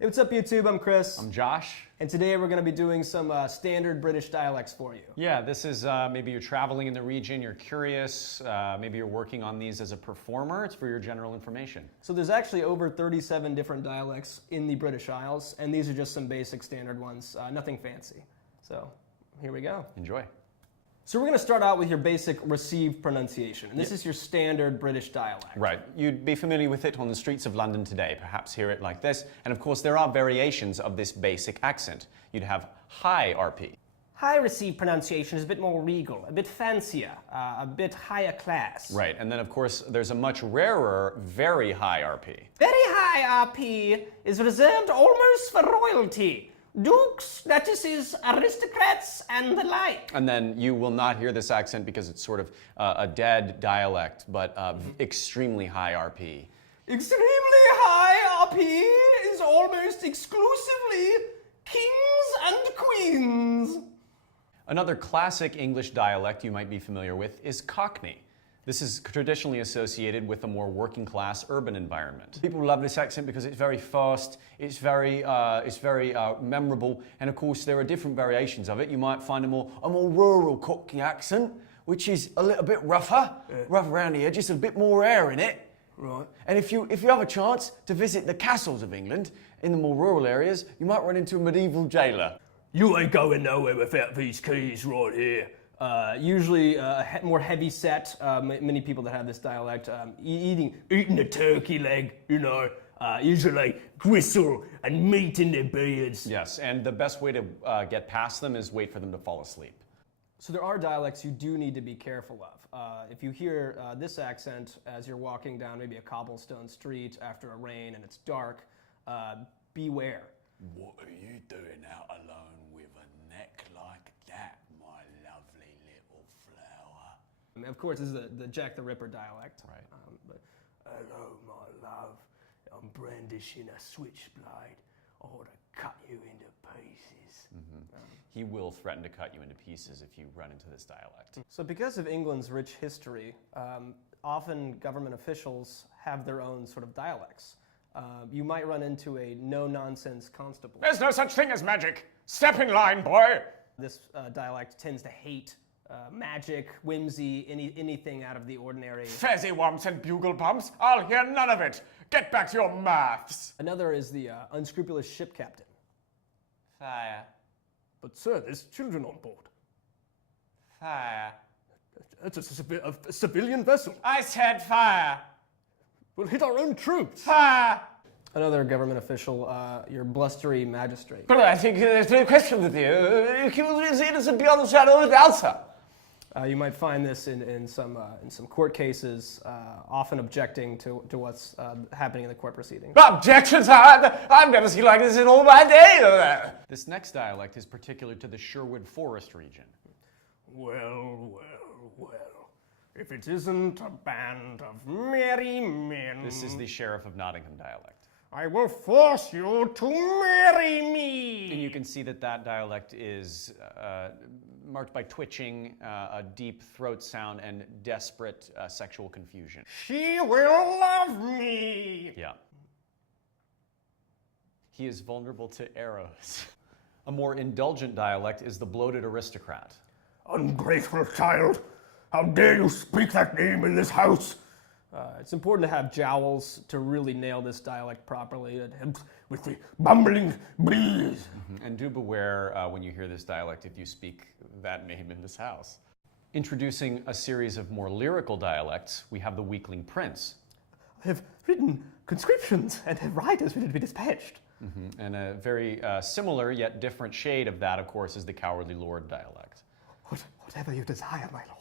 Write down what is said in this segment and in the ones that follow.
Hey, what's up, YouTube? I'm Chris. I'm Josh. And today we're going to be doing some standard British dialects for you. Yeah, this is maybe you're traveling in the region, you're curious, maybe you're working on these as a performer. It's for your general information. So there's actually over 37 different dialects in the British Isles, and these are just some basic standard ones, nothing fancy. So here we go. Enjoy. So we're going to start out with your basic received pronunciation. And this is your standard British dialect. Right. You'd be familiar with it on the streets of London today, perhaps hear it like this. And of course, there are variations of this basic accent. You'd have high RP. High received pronunciation is a bit more regal, a bit fancier, a bit higher class. Right. And then, of course, there's a much rarer, very high RP. Very high RP is reserved almost for royalty. Dukes, duchesses, aristocrats, and the like. And then you will not hear this accent because it's sort of a dead dialect, but extremely high RP. Extremely high RP is almost exclusively kings and queens. Another classic English dialect you might be familiar with is Cockney. This is traditionally associated with a more working class urban environment. People love this accent because it's very fast, it's very memorable, and of course there are different variations of it. You might find a more rural Cockney accent, which is a little bit rougher around the edges, a bit more air in it. Right. And if you have a chance to visit the castles of England in the more rural areas, you might run into a medieval jailer. You ain't going nowhere without these keys right here. Usually more heavy set, many people that have this dialect, eating a turkey leg, usually gristle and meat in their beards. Yes, and the best way to get past them is wait for them to fall asleep. So there are dialects you do need to be careful of. If you hear this accent as you're walking down maybe a cobblestone street after a rain and it's dark, beware. What are you doing out alone with a neck like that, my lovely little flower? And of course, this is the Jack the Ripper dialect. Right. But hello, my love. I'm brandishing a switchblade. I ought to cut you into pieces. He will threaten to cut you into pieces if you run into this dialect. So because of England's rich history, often government officials have their own sort of dialects. You might run into a no-nonsense constable. There's no such thing as magic. Step in line, boy. This dialect tends to hate magic, whimsy, anything out of the ordinary. Fezzy wumps and bugle pumps. I'll hear none of it. Get back to your maths. Another is the unscrupulous ship captain. Fire. But sir, there's children on board. Fire. It's a civilian vessel. I said fire. We'll hit our own troops. Fire. Another government official, your blustery magistrate. But I think there's no question with you. It's innocent beyond the shadow of a doubt, sir. You might find this in some court cases, often objecting to what's happening in the court proceeding. Objections! I've never seen like this in all my day. This next dialect is particular to the Sherwood Forest region. Well. If it isn't a band of merry men. This is the Sheriff of Nottingham dialect. I will force you to marry me. And you can see that dialect is marked by twitching, a deep throat sound, and desperate sexual confusion. She will love me. Yeah. He is vulnerable to arrows. A more indulgent dialect is the bloated aristocrat. Ungrateful child. How dare you speak that name in this house? It's important to have jowls to really nail this dialect properly. It helps with the bumbling breeze. And do beware when you hear this dialect if you speak that name in this house. Introducing a series of more lyrical dialects, we have the Weakling Prince. I have written conscriptions and have riders ready to be dispatched. And a very similar yet different shade of that, of course, is the Cowardly Lord dialect. Whatever you desire, my lord.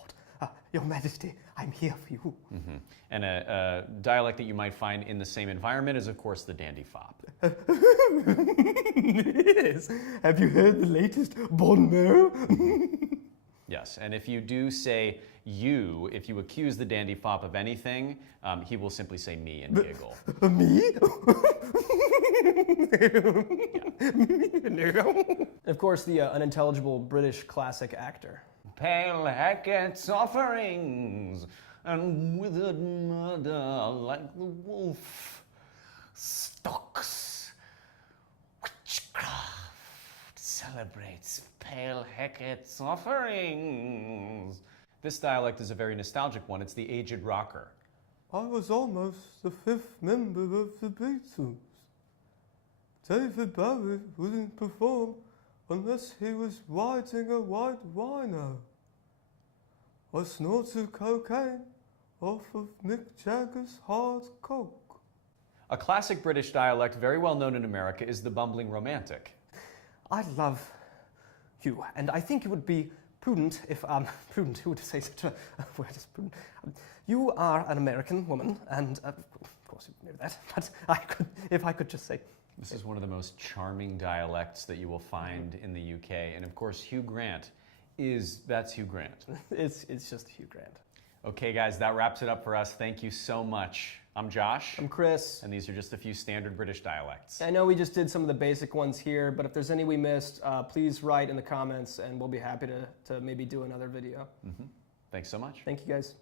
Your Majesty, I'm here for you. And a dialect that you might find in the same environment is, of course, the Dandy Fop. Yes. Have you heard the latest bon mot? Yes, and if you do say you, if you accuse the Dandy Fop of anything, he will simply say me and giggle. Me? No. Of course, the unintelligible British classic actor. Pale Hecat's offerings, and withered murder like the wolf stalks celebrates pale Hecate's offerings. This dialect is a very nostalgic one. It's the aged rocker. I was almost the fifth member of the Beatles. David Bowie wouldn't perform unless he was riding a white rhino. I snorted cocaine off of Mick Jagger's hard coke. A classic British dialect very well known in America is the bumbling romantic. I love you, and I think it would be prudent if, prudent, who would say such a word as prudent? You are an American woman, and of course you know that, but if I could just say. This is one of the most charming dialects that you will find in the UK, and of course Hugh Grant that's Hugh Grant. It's just Hugh Grant. Okay guys, that wraps it up for us. Thank you so much. I'm Josh. I'm Chris. And these are just a few standard British dialects. I know we just did some of the basic ones here, but if there's any we missed, please write in the comments and we'll be happy to maybe do another video. Thanks so much. Thank you guys.